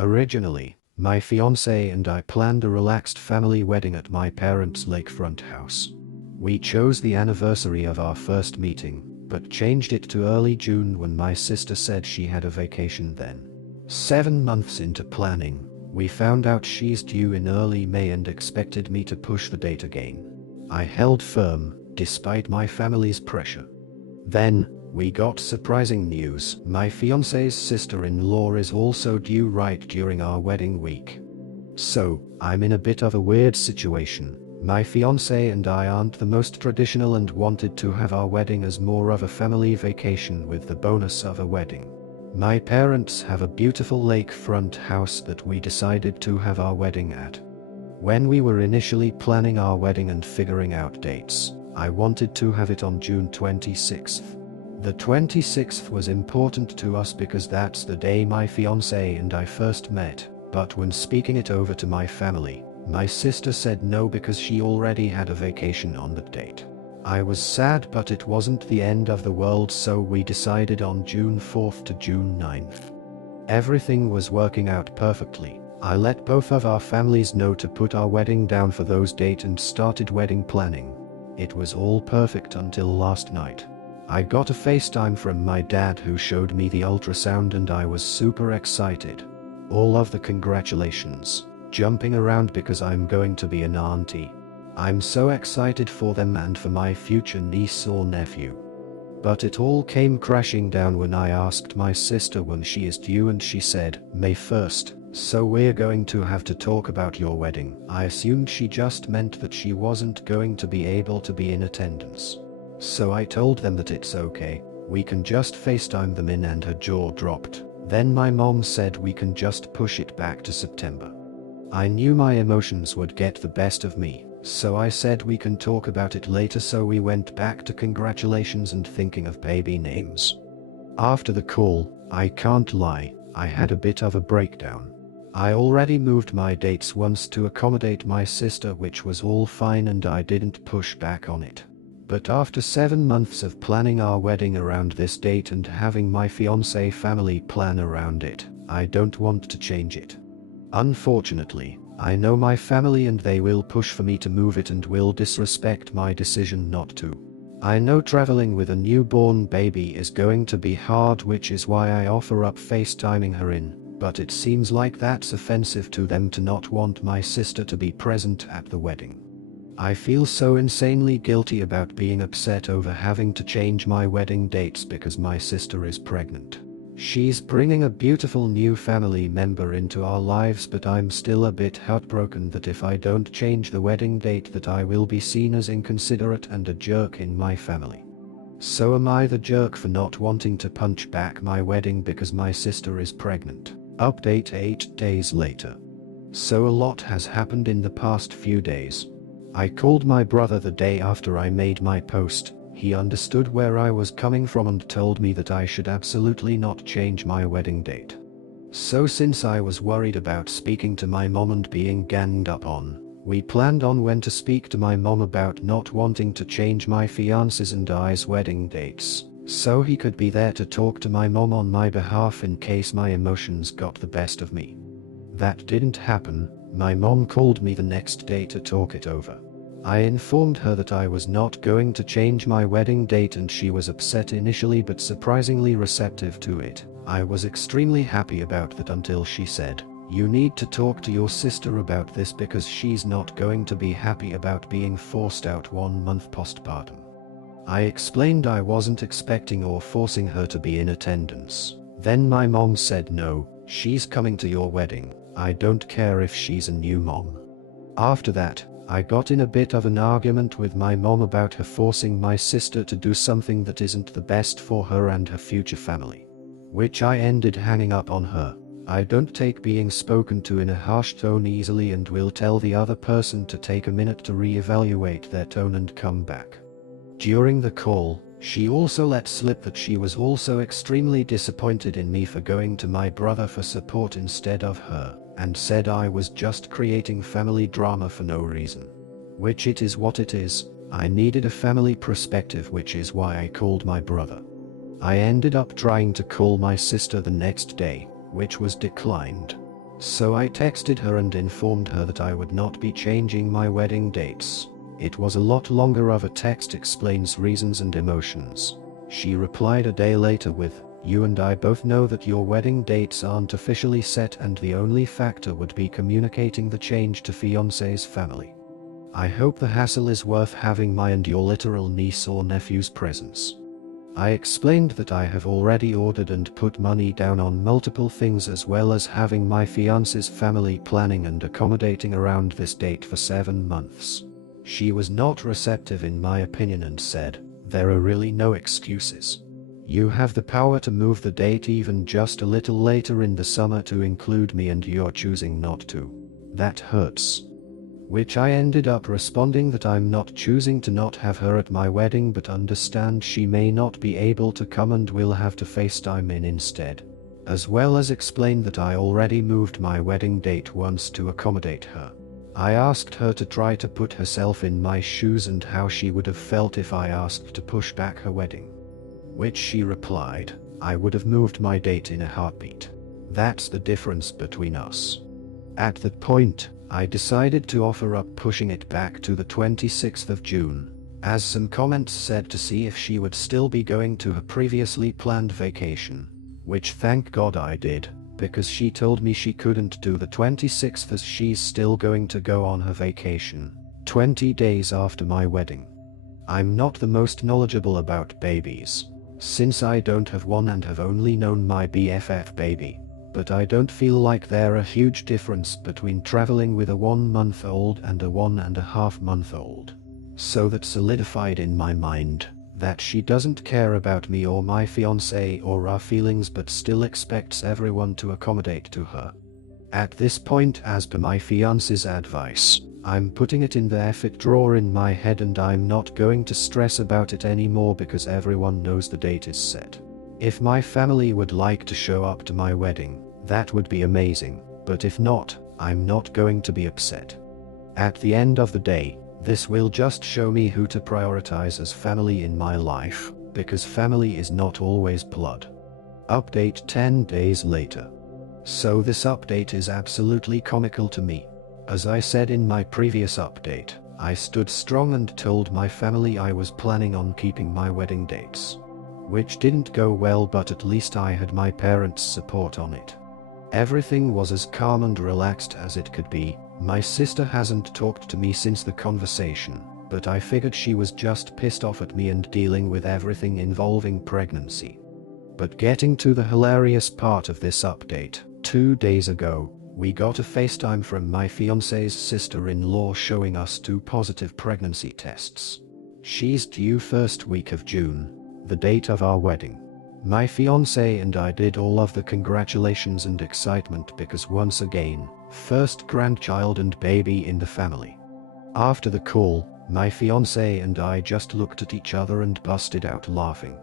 Originally, my fiancé and I planned a relaxed family wedding at my parents' lakefront house. We chose the anniversary of our first meeting, but changed it to early June when my sister said she had a vacation then. 7 months into planning, we found out she's due in early May and expected me to push the date again. I held firm, despite my family's pressure. Then, we got surprising news. My fiancé's sister-in-law is also due right during our wedding week. So, I'm in a bit of a weird situation. My fiancé and I aren't the most traditional and wanted to have our wedding as more of a family vacation with the bonus of a wedding. My parents have a beautiful lakefront house that we decided to have our wedding at. When we were initially planning our wedding and figuring out dates, I wanted to have it on June 26th. The 26th was important to us because that's the day my fiancé and I first met, but when speaking it over to my family, my sister said no because she already had a vacation on that date. I was sad, but it wasn't the end of the world, so we decided on June 4th to June 9th. Everything was working out perfectly. I let both of our families know to put our wedding down for those dates and started wedding planning. It was all perfect until last night. I got a FaceTime from my dad who showed me the ultrasound and I was super excited. All of the congratulations, jumping around because I'm going to be an auntie. I'm so excited for them and for my future niece or nephew. But it all came crashing down when I asked my sister when she is due and she said, May 1st. So we're going to have to talk about your wedding. I assumed she just meant that she wasn't going to be able to be in attendance. So I told them that it's okay, we can just FaceTime them in, and her jaw dropped. Then my mom said we can just push it back to September. I knew my emotions would get the best of me, so I said we can talk about it later, so we went back to congratulations and thinking of baby names. After the call, I can't lie, I had a bit of a breakdown. I already moved my dates once to accommodate my sister, which was all fine and I didn't push back on it. But after 7 months of planning our wedding around this date and having my fiancé family plan around it, I don't want to change it. Unfortunately, I know my family and they will push for me to move it and will disrespect my decision not to. I know traveling with a newborn baby is going to be hard, which is why I offer up FaceTiming her in, but it seems like that's offensive to them to not want my sister to be present at the wedding. I feel so insanely guilty about being upset over having to change my wedding dates because my sister is pregnant. She's bringing a beautiful new family member into our lives, but I'm still a bit heartbroken that if I don't change the wedding date that I will be seen as inconsiderate and a jerk in my family. So am I the jerk for not wanting to punch back my wedding because my sister is pregnant? Update 8 days later. So a lot has happened in the past few days. I called my brother the day after I made my post. He understood where I was coming from and told me that I should absolutely not change my wedding date. So since I was worried about speaking to my mom and being ganged up on, we planned on when to speak to my mom about not wanting to change my fiance's and I's wedding dates, so he could be there to talk to my mom on my behalf in case my emotions got the best of me. That didn't happen. My mom called me the next day to talk it over. I informed her that I was not going to change my wedding date and she was upset initially but surprisingly receptive to it. I was extremely happy about that until she said, "You need to talk to your sister about this because she's not going to be happy about being forced out 1 month postpartum." I explained I wasn't expecting or forcing her to be in attendance. Then my mom said, "No, she's coming to your wedding. I don't care if she's a new mom." After that, I got in a bit of an argument with my mom about her forcing my sister to do something that isn't the best for her and her future family, which I ended hanging up on her. I don't take being spoken to in a harsh tone easily and will tell the other person to take a minute to re-evaluate their tone and come back. During the call, she also let slip that she was also extremely disappointed in me for going to my brother for support instead of her, and said I was just creating family drama for no reason. Which it is what it is. I needed a family perspective, which is why I called my brother. I ended up trying to call my sister the next day, which was declined. So I texted her and informed her that I would not be changing my wedding dates. It was a lot longer of a text, explains reasons and emotions. She replied a day later with, "You and I both know that your wedding dates aren't officially set and the only factor would be communicating the change to fiancé's family. I hope the hassle is worth having my and your literal niece or nephew's presence." I explained that I have already ordered and put money down on multiple things, as well as having my fiance's family planning and accommodating around this date for 7 months. She was not receptive in my opinion and said, "There are really no excuses. You have the power to move the date even just a little later in the summer to include me and you're choosing not to. That hurts." Which I ended up responding that I'm not choosing to not have her at my wedding, but understand she may not be able to come and will have to FaceTime in instead. As well as explain that I already moved my wedding date once to accommodate her. I asked her to try to put herself in my shoes and how she would have felt if I asked to push back her wedding. Which she replied, "I would have moved my date in a heartbeat. That's the difference between us." At that point, I decided to offer up pushing it back to the 26th of June, as some comments said to see if she would still be going to her previously planned vacation, which thank God I did, because she told me she couldn't do the 26th as she's still going to go on her vacation, 20 days after my wedding. I'm not the most knowledgeable about babies, since I don't have one and have only known my BFF baby. But I don't feel like there a huge difference between traveling with a 1-month-old and a 1.5-month-old. So that solidified in my mind that she doesn't care about me or my fiancé or our feelings, but still expects everyone to accommodate to her. At this point, as per my fiancé's advice, I'm putting it in the F-it drawer in my head and I'm not going to stress about it anymore because everyone knows the date is set. If my family would like to show up to my wedding, that would be amazing, but if not, I'm not going to be upset. At the end of the day, this will just show me who to prioritize as family in my life, because family is not always blood. Update 10 days later. So this update is absolutely comical to me. As I said in my previous update, I stood strong and told my family I was planning on keeping my wedding dates. Which didn't go well, but at least I had my parents' support on it. Everything was as calm and relaxed as it could be. My sister hasn't talked to me since the conversation, but I figured she was just pissed off at me and dealing with everything involving pregnancy. But getting to the hilarious part of this update, 2 days ago, we got a FaceTime from my fiancé's sister-in-law showing us 2 positive pregnancy tests. She's due first week of June, the date of our wedding. My fiancé and I did all of the congratulations and excitement because once again, first grandchild and baby in the family. After the call, my fiancé and I just looked at each other and busted out laughing.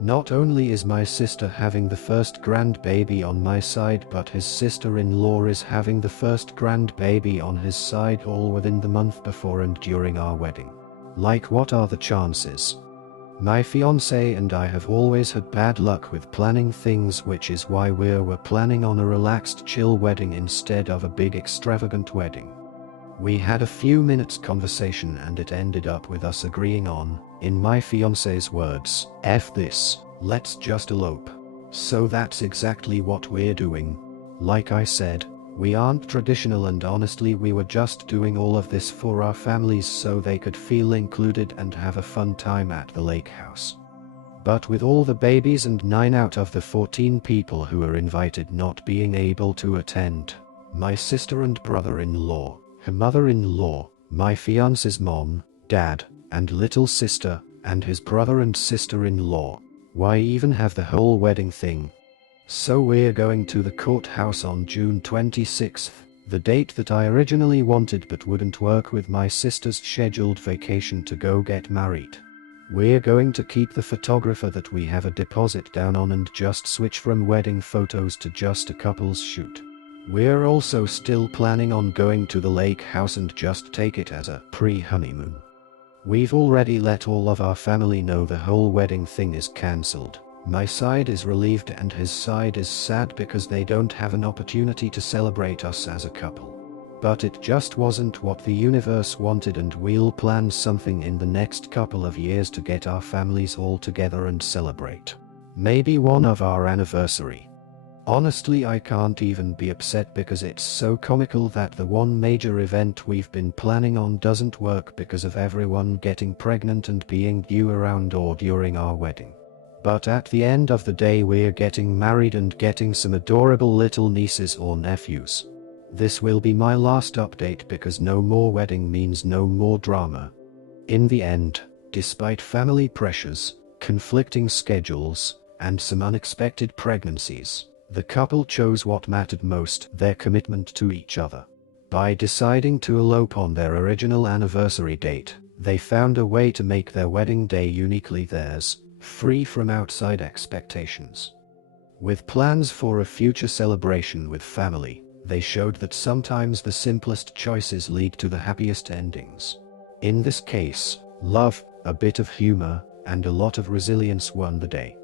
Not only is my sister having the first grandbaby on my side, but his sister-in-law is having the first grandbaby on his side, all within the month before and during our wedding. Like, what are the chances? My fiancé and I have always had bad luck with planning things, which is why we're planning on a relaxed, chill wedding instead of a big extravagant wedding. We had a few minutes conversation and it ended up with us agreeing on, in my fiancé's words, "F this, let's just elope." So that's exactly what we're doing. Like I said, we aren't traditional and honestly we were just doing all of this for our families so they could feel included and have a fun time at the lake house. But with all the babies and 9 out of the 14 people who were invited not being able to attend, my sister and brother-in-law, her mother-in-law, my fiance's mom, dad, and little sister, and his brother and sister-in-law, why even have the whole wedding thing? So we're going to the courthouse on June 26th, the date that I originally wanted but wouldn't work with my sister's scheduled vacation to go get married. We're going to keep the photographer that we have a deposit down on and just switch from wedding photos to just a couple's shoot. We're also still planning on going to the lake house and just take it as a pre-honeymoon. We've already let all of our family know the whole wedding thing is cancelled. My side is relieved and his side is sad because they don't have an opportunity to celebrate us as a couple. But it just wasn't what the universe wanted, and we'll plan something in the next couple of years to get our families all together and celebrate. Maybe one of our anniversary. Honestly, I can't even be upset because it's so comical that the one major event we've been planning on doesn't work because of everyone getting pregnant and being due around or during our wedding. But at the end of the day, we're getting married and getting some adorable little nieces or nephews. This will be my last update because no more wedding means no more drama. In the end, despite family pressures, conflicting schedules, and some unexpected pregnancies, the couple chose what mattered most: their commitment to each other. By deciding to elope on their original anniversary date, they found a way to make their wedding day uniquely theirs, free from outside expectations. With plans for a future celebration with family, they showed that sometimes the simplest choices lead to the happiest endings. In this case, love, a bit of humor, and a lot of resilience won the day.